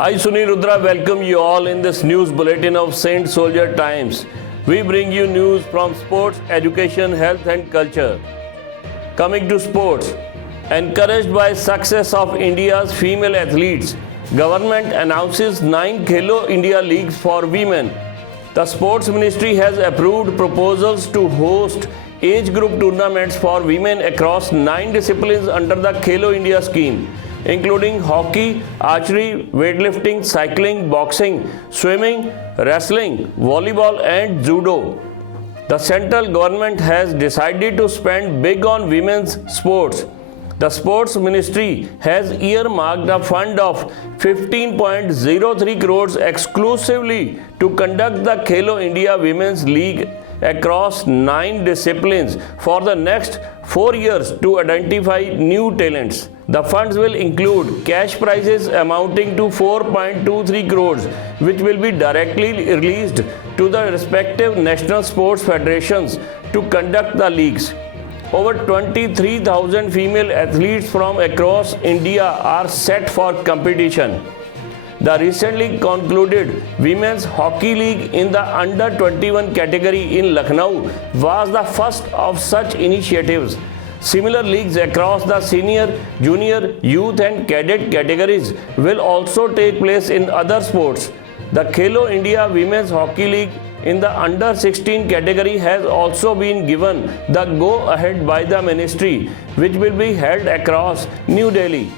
I, Sunil Rudra, welcome you all in this news bulletin of Saint Soldier Times. We bring you news from sports, education, health and culture. Coming to sports, encouraged by success of India's female athletes, government announces 9 Khelo India Leagues for women. The Sports Ministry has approved proposals to host age group tournaments for women across 9 disciplines under the Khelo India scheme, including hockey, archery, weightlifting, cycling, boxing, swimming, wrestling, volleyball and judo. The central government has decided to spend big on women's sports. The Sports Ministry has earmarked a fund of 15.03 crores exclusively to conduct the Khelo India Women's League across 9 disciplines for the next 4 years to identify new talents. The funds will include cash prizes amounting to 4.23 crores, which will be directly released to the respective national sports federations to conduct the leagues. Over 23,000 female athletes from across India are set for competition. The recently concluded Women's Hockey League in the Under 21 category in Lucknow was the first of such initiatives. Similar leagues across the senior, junior, youth and cadet categories will also take place in other sports. The Khelo India Women's Hockey League in the Under 16 category has also been given the go-ahead by the ministry, which will be held across New Delhi,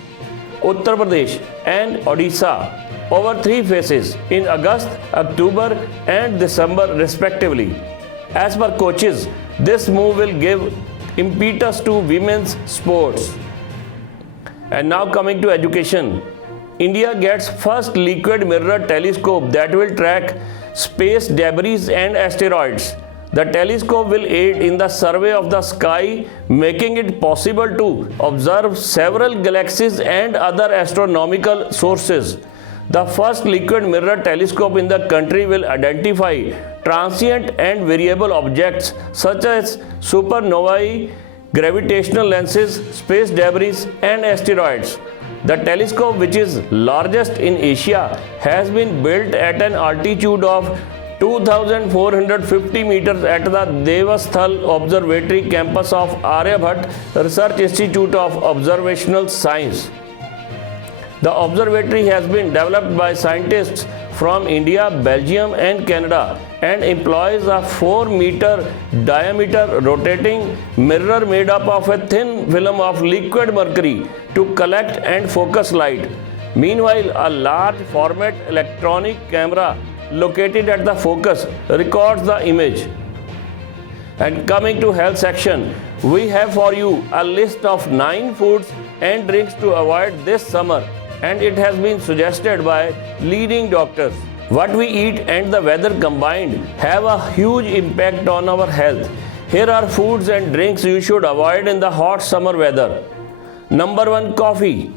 Uttar Pradesh and Odisha over 3 phases in August, October and December respectively. As per coaches, this move will give impetus to women's sports. And now coming to education, India gets first liquid mirror telescope that will track space debris and asteroids. The telescope will aid in the survey of the sky, making it possible to observe several galaxies and other astronomical sources. The first liquid mirror telescope in the country will identify transient and variable objects such as supernovae, gravitational lenses, space debris and asteroids. The telescope, which is largest in Asia, has been built at an altitude of 2,450 meters at the Devasthal Observatory campus of Aryabhatta Research Institute of Observational Science. The observatory has been developed by scientists from India, Belgium and Canada and employs a 4-meter diameter rotating mirror made up of a thin film of liquid mercury to collect and focus light. Meanwhile, a large format electronic camera located at the focus records the image. And coming to health section, we have for you a list of 9 foods and drinks to avoid this summer, and it has been suggested by leading doctors. What we eat and the weather combined have a huge impact on our health. Here are foods and drinks you should avoid in the hot summer weather. Number 1, coffee.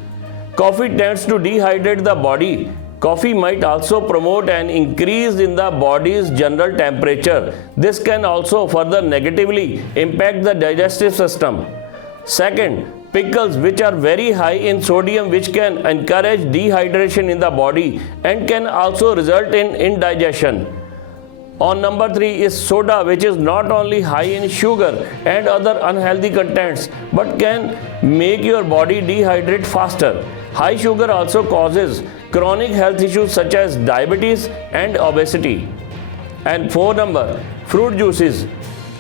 Coffee tends to dehydrate the body. Coffee might also promote an increase in the body's general temperature. This can also further negatively impact the digestive system. Second, pickles, which are very high in sodium, which can encourage dehydration in the body and can also result in indigestion. On number 3 is soda, which is not only high in sugar and other unhealthy contents but can make your body dehydrate faster. High sugar also causes chronic health issues such as diabetes and obesity. And 4 number, fruit juices.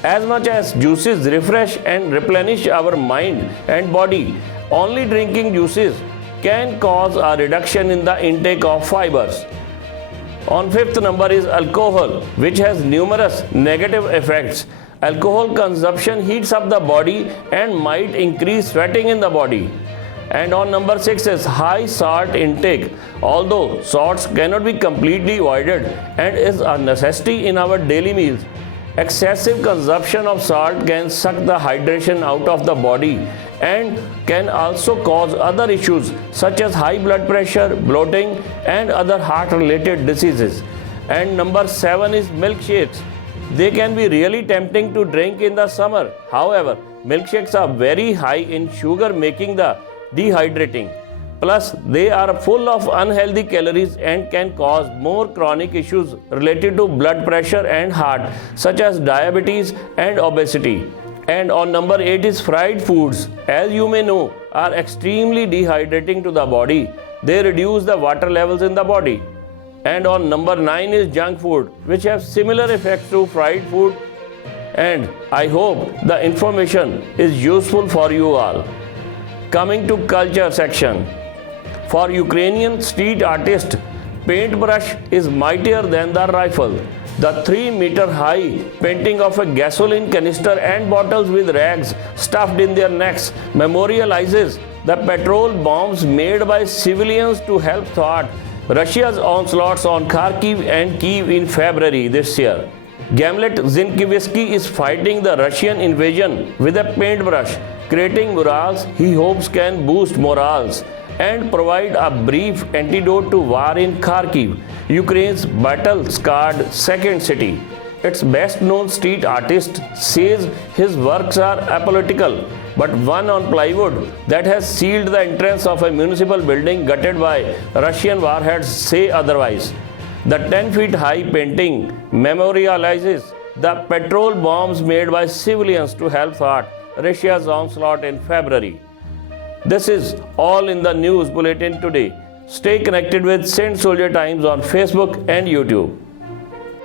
As much as juices refresh and replenish our mind and body, only drinking juices can cause a reduction in the intake of fibers. On 5th number is alcohol, which has numerous negative effects. Alcohol consumption heats up the body and might increase sweating in the body. And on number 6 is high salt intake. Although salts cannot be completely avoided and is a necessity in our daily meals, excessive consumption of salt can suck the hydration out of the body and can also cause other issues such as high blood pressure, bloating and other heart-related diseases. And number 7 is milkshakes. They can be really tempting to drink in the summer. However, milkshakes are very high in sugar, making the dehydrating. Plus, they are full of unhealthy calories and can cause more chronic issues related to blood pressure and heart, such as diabetes and obesity. And on number 8 is fried foods. As you may know, are extremely dehydrating to the body. They reduce the water levels in the body. And on number 9 is junk food, which have similar effects to fried food. And I hope the information is useful for you all. Coming to culture section. For Ukrainian street artist, paintbrush is mightier than the rifle. The 3-meter high painting of a gasoline canister and bottles with rags stuffed in their necks memorializes the petrol bombs made by civilians to help thwart Russia's onslaughts on Kharkiv and Kyiv in February this year. Gamlet Zinkivsky is fighting the Russian invasion with a paintbrush, creating murals he hopes can boost morals and provide a brief antidote to war in Kharkiv, Ukraine's battle-scarred second city. Its best-known street artist says his works are apolitical, but one on plywood that has sealed the entrance of a municipal building gutted by Russian warheads say otherwise. The 10-feet high painting memorializes the petrol bombs made by civilians to help thwart Russia's onslaught in February. This is all in the news bulletin today. Stay connected with Saint Soldier Times on Facebook and YouTube.